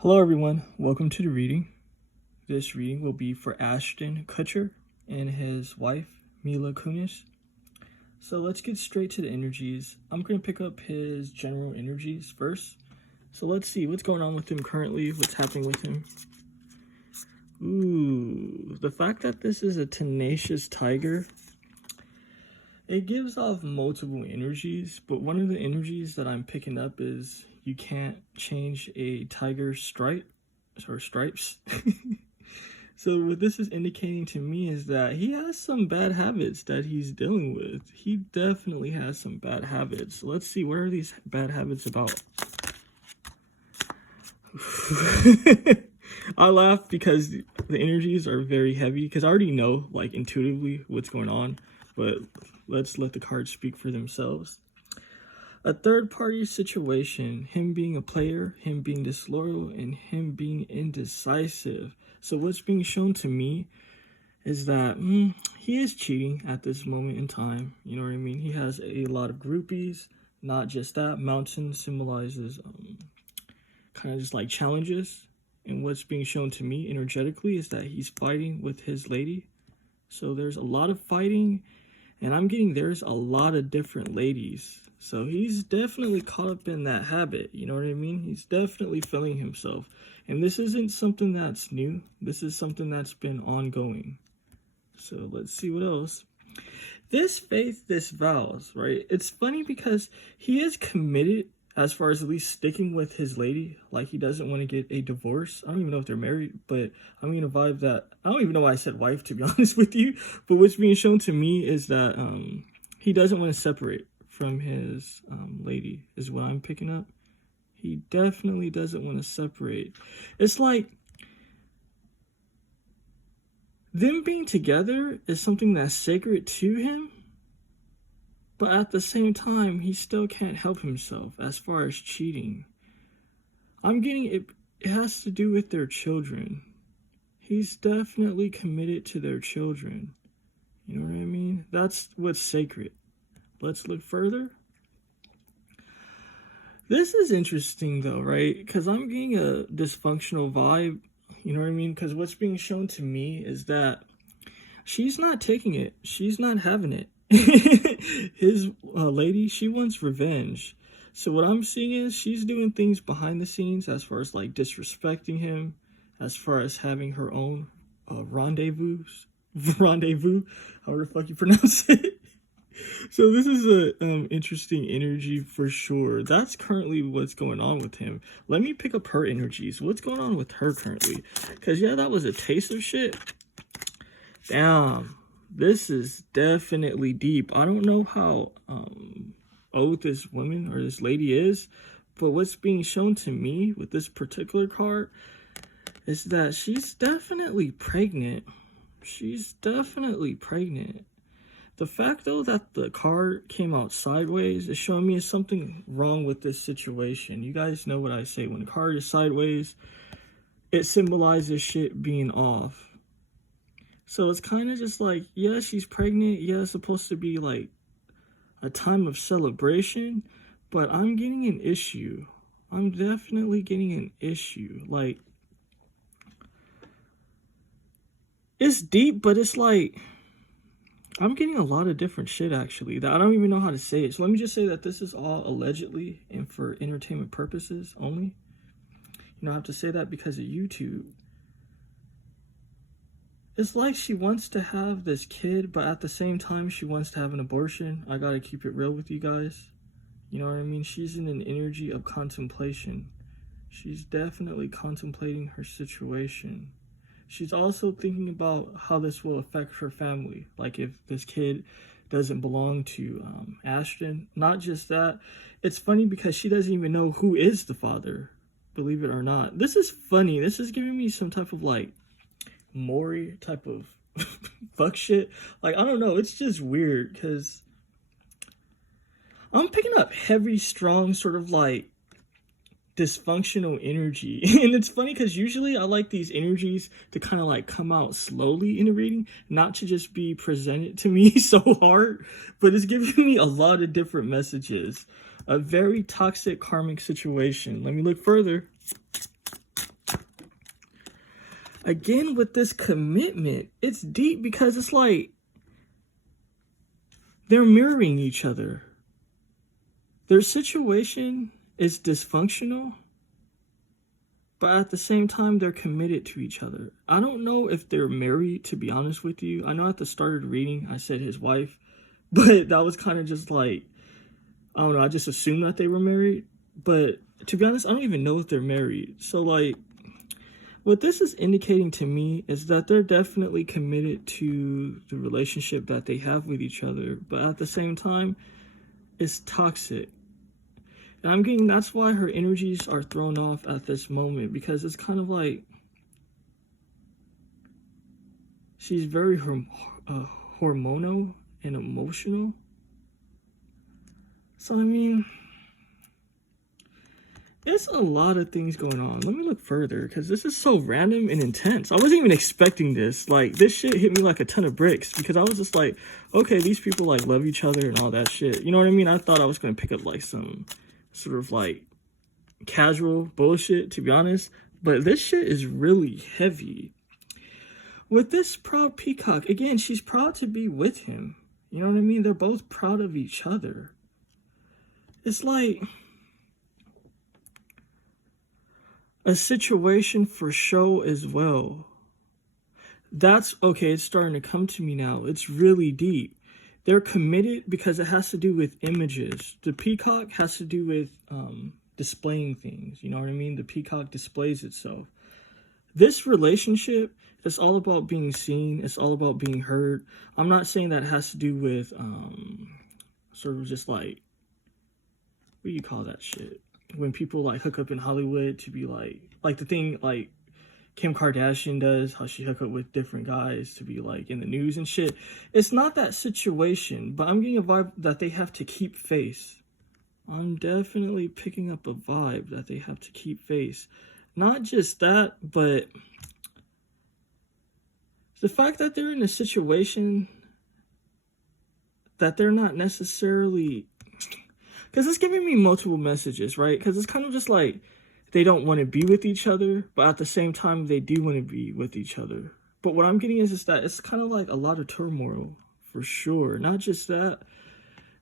Hello everyone, welcome to the reading. This reading will be for Ashton Kutcher and his wife, Mila Kunis. So let's get straight to the energies. I'm going to pick up his general energies first. So let's see what's going on with him currently, what's happening with him. Ooh, the fact that this is a tenacious tiger, it gives off multiple energies, but one of the energies that I'm picking up is you can't change a tiger's stripes. So what this is indicating to me is that he has some bad habits that he's dealing with. He definitely has some bad habits. Let's see, what are these bad habits about? I laugh because the energies are very heavy, because I already know, like, intuitively what's going on, but let's let the cards speak for themselves. A third-party situation, him being a player, him being disloyal, and him being indecisive. So what's being shown to me is that he is cheating at this moment in time. You know what I mean? He has a lot of groupies. Not just that, mountain symbolizes kind of just like challenges. And what's being shown to me energetically is that he's fighting with his lady. So there's a lot of fighting, and I'm getting there's a lot of different ladies. So he's definitely caught up in that habit, you know what I mean? He's definitely feeling himself. And this isn't something that's new. This is something that's been ongoing. So let's see what else. This faith, this vows, right? It's funny because he is committed as far as at least sticking with his lady. Like, he doesn't want to get a divorce. I don't even know if they're married, but I'm going to vibe that. I don't even know why I said wife, to be honest with you. But what's being shown to me is that he doesn't want to separate from his lady, is what I'm picking up. He definitely doesn't want to separate. It's like them being together is something that's sacred to him, but at the same time, he still can't help himself as far as cheating. I'm getting it has to do with their children. He's definitely committed to their children. You know what I mean? That's what's sacred. Let's look further. This is interesting though, right? Because I'm getting a dysfunctional vibe. You know what I mean? Because what's being shown to me is that she's not taking it. She's not having it. His lady, she wants revenge. So what I'm seeing is she's doing things behind the scenes as far as like disrespecting him, as far as having her own rendezvous, however the fuck you pronounce it. So this is a interesting energy for sure. That's currently what's going on with him. Let me pick up her energies. What's going on with her currently? Because yeah, that was a taste of shit. Damn. This is definitely deep. I don't know how old this woman or this lady is, but what's being shown to me with this particular card is that she's definitely pregnant. She's definitely pregnant. The fact, though, that the card came out sideways is showing me something wrong with this situation. You guys know what I say. When the card is sideways, it symbolizes shit being off. So it's kind of just like, yeah, she's pregnant. Yeah, it's supposed to be like a time of celebration. But I'm getting an issue. I'm definitely getting an issue. Like, it's deep, but it's like, I'm getting a lot of different shit, actually, that I don't even know how to say it. So let me just say that this is all allegedly and for entertainment purposes only. You know, I have to say that because of YouTube. It's like she wants to have this kid, but at the same time, she wants to have an abortion. I gotta keep it real with you guys. You know what I mean? She's in an energy of contemplation. She's definitely contemplating her situation. She's also thinking about how this will affect her family. Like if this kid doesn't belong to Ashton. Not just that. It's funny because she doesn't even know who is the father. Believe it or not. This is funny. This is giving me some type of like Maury type of fuck shit. Like, I don't know. It's just weird because I'm picking up heavy, strong, sort of like dysfunctional energy. And it's funny because usually I like these energies to kind of like come out slowly in the reading, not to just be presented to me so hard, but it's giving me a lot of different messages. A very toxic karmic situation. Let me look further. again, with this commitment, it's deep because it's like they're mirroring each other. Their situation is dysfunctional, but at the same time, they're committed to each other. I don't know if they're married, to be honest with you. I know at the start of the reading, I said his wife, but that was kind of just like, I don't know, I just assumed that they were married. But to be honest, I don't even know if they're married. So like, what this is indicating to me is that they're definitely committed to the relationship that they have with each other. But at the same time, it's toxic. And I'm getting, that's why her energies are thrown off at this moment, because it's kind of like she's very hormonal and emotional. So, I mean, it's a lot of things going on. Let me look further, because this is so random and intense. I wasn't even expecting this. Like, this shit hit me like a ton of bricks, because I was just like, okay, these people like love each other and all that shit. You know what I mean? I thought I was going to pick up like some sort of like casual bullshit, to be honest, but this shit is really heavy. With this proud peacock, again, she's proud to be with him. You know what I mean? They're both proud of each other. It's like a situation for show as well. That's okay, it's starting to come to me now. It's really deep. They're committed because it has to do with images. The peacock has to do with displaying things. You know what I mean? The peacock displays itself. This relationship is all about being seen. It's all about being heard. I'm not saying that has to do with sort of just like, what do you call that shit? When people like hook up in Hollywood to be like the thing like Kim Kardashian does, how she hook up with different guys to be like in the news and shit. It's not that situation, but I'm getting a vibe that they have to keep face. I'm definitely picking up a vibe that they have to keep face. Not just that, but the fact that they're in a situation that they're not necessarily, because it's giving me multiple messages, right? Because it's kind of just like, they don't want to be with each other, but at the same time, they do want to be with each other. But what I'm getting is that it's kind of like a lot of turmoil, for sure. Not just that,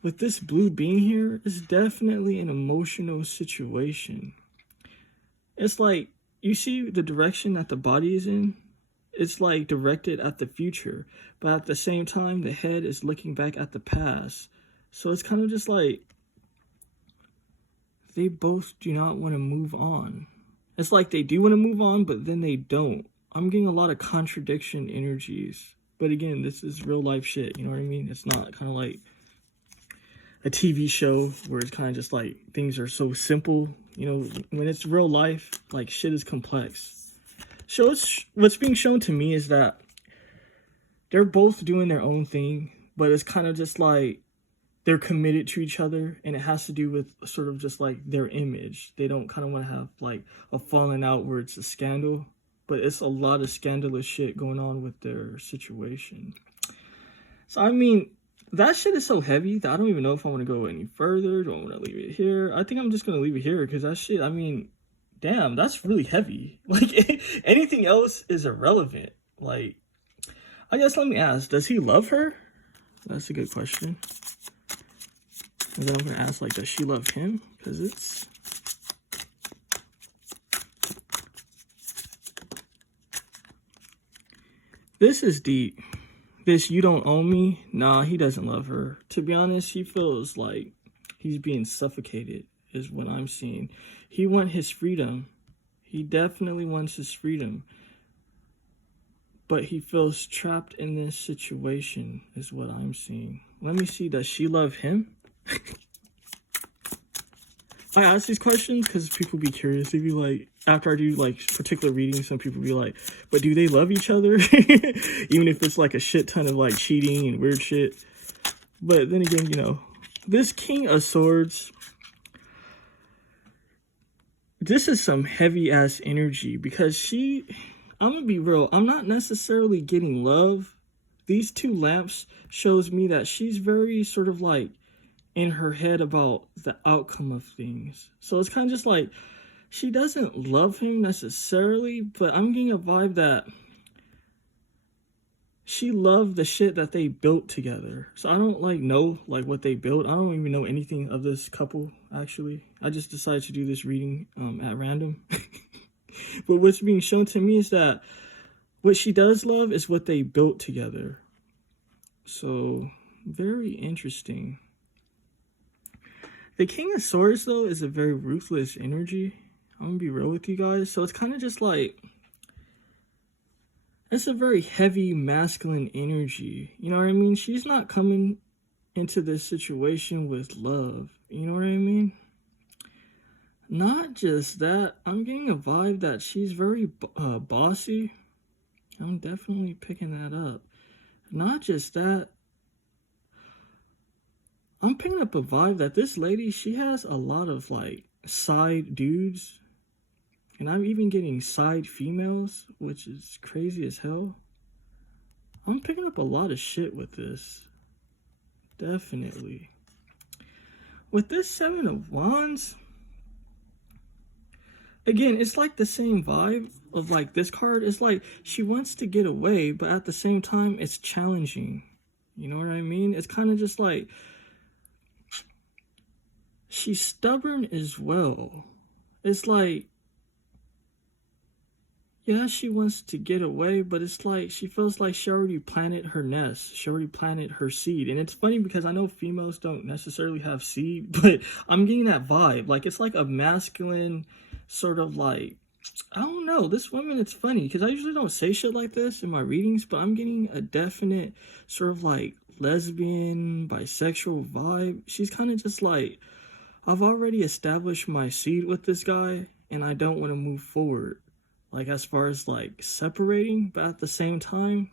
with this blue being here, it's definitely an emotional situation. It's like, you see the direction that the body is in? It's like directed at the future, but at the same time, the head is looking back at the past. So it's kind of just like, they both do not want to move on. It's like they do want to move on, but then they don't. I'm getting a lot of contradiction energies. But again, this is real life shit, you know what I mean? It's not kind of like a TV show where it's kind of just like things are so simple. You know, when it's real life, like shit is complex. So what's being shown to me is that they're both doing their own thing, but it's kind of just like they're committed to each other, and it has to do with sort of just like their image. They don't kind of want to have like a falling out where it's a scandal, but it's a lot of scandalous shit going on with their situation. So, I mean, that shit is so heavy that I don't even know if I want to go any further. Do I want to leave it here? I think I'm just going to leave it here because that shit, I mean, damn, that's really heavy. Like, anything else is irrelevant. Like, I guess let me ask, does he love her? That's a good question. And then I'm going to ask, like, does she love him? Because it's... This is deep. This you don't own me? Nah, he doesn't love her. To be honest, he feels like he's being suffocated, is what I'm seeing. He wants his freedom. He definitely wants his freedom. But he feels trapped in this situation, is what I'm seeing. Let me see, does she love him? I ask these questions because people be curious. They be like, after I do like particular readings, some people be like, but do they love each other? Even if it's like a shit ton of like cheating and weird shit. But then again, you know, this King of Swords, this is some heavy ass energy because I'm gonna be real, I'm not necessarily getting love. These two lamps shows me that she's very sort of like in her head about the outcome of things. So it's kind of just like she doesn't love him necessarily, but I'm getting a vibe that she loved the shit that they built together. So I don't know what they built. I don't even know anything of this couple, actually. I just decided to do this reading at random. But what's being shown to me is that what she does love is what they built together. So, very interesting. The King of Swords, though, is a very ruthless energy. I'm gonna be real with you guys. So it's kind of just it's a very heavy masculine energy. You know what I mean? She's not coming into this situation with love. You know what I mean? Not just that, I'm getting a vibe that she's very bossy. I'm definitely picking that up. Not just that, I'm picking up a vibe that this lady, she has a lot of side dudes. And I'm even getting side females, which is crazy as hell. I'm picking up a lot of shit with this. Definitely. With this Seven of Wands, again, it's the same vibe of this card. It's she wants to get away, but at the same time, it's challenging. You know what I mean? It's kind of just she's stubborn as well. It's yeah, she wants to get away, but it's she feels like she already planted her nest. She already planted her seed. And it's funny because I know females don't necessarily have seed, but I'm getting that vibe. It's a masculine sort of I don't know. This woman, it's funny because I usually don't say shit like this in my readings, but I'm getting a definite sort of lesbian, bisexual vibe. She's kind of just I've already established my seed with this guy and I don't want to move forward. As far as separating, but at the same time,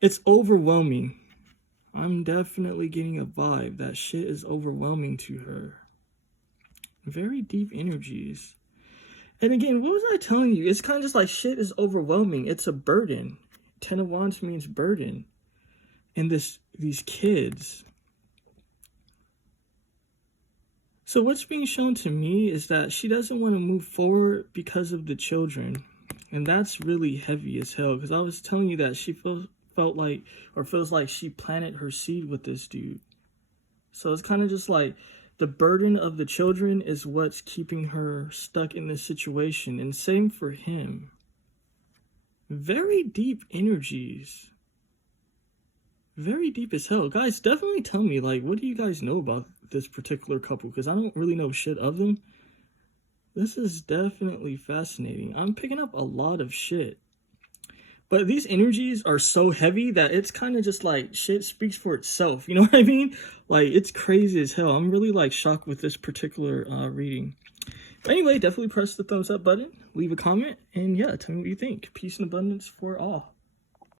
it's overwhelming. I'm definitely getting a vibe that shit is overwhelming to her. Very deep energies. And again, what was I telling you? It's kind of just shit is overwhelming. It's a burden. 10 of Wands means burden. And these kids. So what's being shown to me is that she doesn't want to move forward because of the children. And that's really heavy as hell. Because I was telling you that she feels like she planted her seed with this dude. So it's kind of just the burden of the children is what's keeping her stuck in this situation. And same for him. Very deep energies. Very deep as hell. Guys, definitely tell me, what do you guys know about this particular couple? Because I don't really know shit of them. This is definitely fascinating. I'm picking up a lot of shit. But these energies are so heavy that it's kind of just shit speaks for itself. You know what I mean? It's crazy as hell. I'm really shocked with this particular reading. But anyway, definitely press the thumbs up button. Leave a comment. And yeah, tell me what you think. Peace and abundance for all.